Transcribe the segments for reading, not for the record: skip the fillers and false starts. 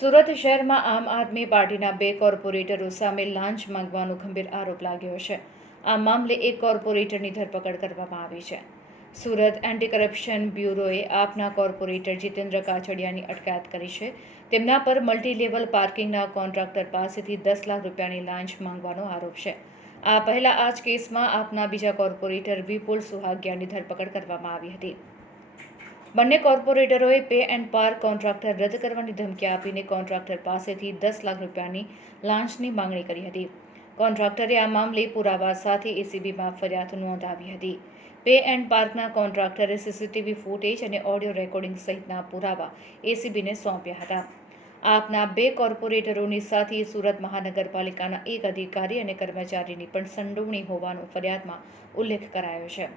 સુરત શહેરમાં આમ આદમી પાર્ટીના 2 કોર્પોરેટરો સામે લાંચ માંગવાનો ગંભીર આરોપ લાગ્યો છે. આ મામલે એક કોર્પોરેટરની ધરપકડ કરવામાં આવી છે. સુરત એન્ટી કરપ્શન બ્યુરોએ આપના કોર્પોરેટર જીતેન્દ્ર કાછડિયાની અટકાયત કરી છે. તેમના પર મલ્ટી લેવલ પાર્કિંગના કોન્ટ્રાક્ટર પાસેથી 10 લાખ રૂપિયાની લાંચ માંગવાનો આરોપ છે. આ પહેલા આ જ કેસમાં આપના બીજા કોર્પોરેટર વિપુલ સુહાગિયાની ધરપકડ કરવામાં આવી હતી. બંને કોર્પોરેટરોએ પે એન્ડ પાર્ક કોન્ટ્રાક્ટર રદ કરવાની ધમકી આપીને કોન્ટ્રાક્ટર પાસેથી 10 લાખ રૂપિયાની લાંચની માંગણી કરી હતી. કોન્ટ્રાક્ટરે આ મામલે પુરાવા સાથે એસીબીમાં ફરિયાદ નોંધાવી હતી. પે એન્ડ પાર્કના કોન્ટ્રાક્ટરે સીસીટીવી ફૂટેજ અને ઓડિયો રેકોર્ડિંગ સહિતના પુરાવા એસીબીને સોંપ્યા હતા. આપના 2 કોર્પોરેટરોની સાથે સુરત મહાનગરપાલિકાના એક અધિકારી અને કર્મચારીની પણ સંડોવણી હોવાનો ફરિયાદમાં ઉલ્લેખ કરાયો છે.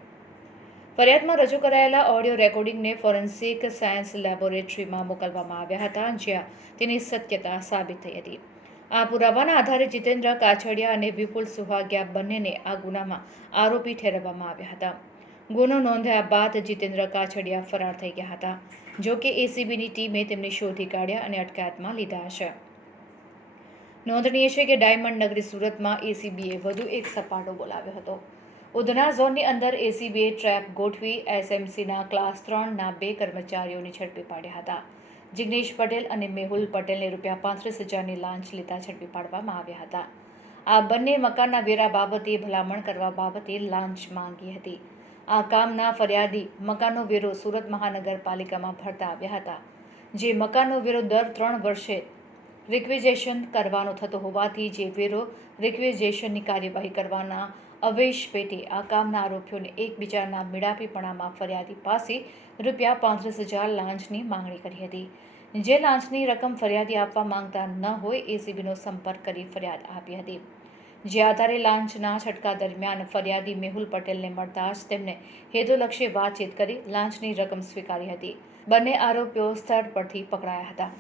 ફરિયાદમાં રજૂ કરાયેલા ઓડિયો રેકોર્ડિંગને ફોરેન્સિક સાયન્સ લેબોરેટરીમાં મોકલવામાં આવ્યા હતા, જ્યાં તેની સત્યતા સાબિત થઈ હતી. આ પુરાવાના આધારે જીતેન્દ્ર કાછડિયા અને વિપુલ સુહાગિયા બંનેને આ ગુનામાં આરોપી ઠેરવવામાં આવ્યા હતા. ગુનો નોંધ્યા બાદ જીતેન્દ્ર કાછડિયા ફરાર થઈ ગયા હતા. જો કે એસીબીની ટીમે તેમને શોધી કાઢ્યા અને અટકાયતમાં લીધા છે. નોંધનીય છે કે ડાયમંડ નગરી સુરતમાં એસીબીએ વધુ એક સપાટો બોલાવ્યો હતો. ઉધના ઝોનની અંદર એસીબીએ ટ્રેપ ગોઠવી એસએમસીના ક્લાસ 3ના 2 કર્મચારીઓને ઝડપી પાડ્યા હતા. જિગ્નેશ પટેલ અને મેહુલ પટેલને ₹35,000ની લાંચ લેતા ઝડપી પાડવામાં આવ્યા હતા. આ બંને મકાનના વેરા બાબતે ભલામણ કરવા બાબતે લાંચ માંગી હતી. આ કામના ફરિયાદી મકાનનો વેરો સુરત મહાનગરપાલિકામાં ભરતા આવ્યા હતા, જે મકાનનો વેરો દર 3 વર્ષે રિક્વિઝેશન કરવાનો થતો હોવાથી જે વેરો રિક્વિઝેશનની કાર્યવાહી કરવાના અવેશ પેટે આ કામના આરોપીઓને એકબીજાના મેળાપીપણામાં ફરિયાદી પાસે ₹35,000 લાંચની માંગણી કરી હતી. જે લાંચની રકમ ફરિયાદી આપવા માંગતા ન હોય એસીબીનો સંપર્ક કરી ફરિયાદ આપી હતી. જે આધારે લાંચના છટકા દરમિયાન ફરિયાદી મેહુલ પટેલને મળતા જ તેમને હેતુલક્ષી વાતચીત કરી લાંચની રકમ સ્વીકારી હતી. બંને આરોપીઓ સ્થળ પરથી પકડાયા હતા.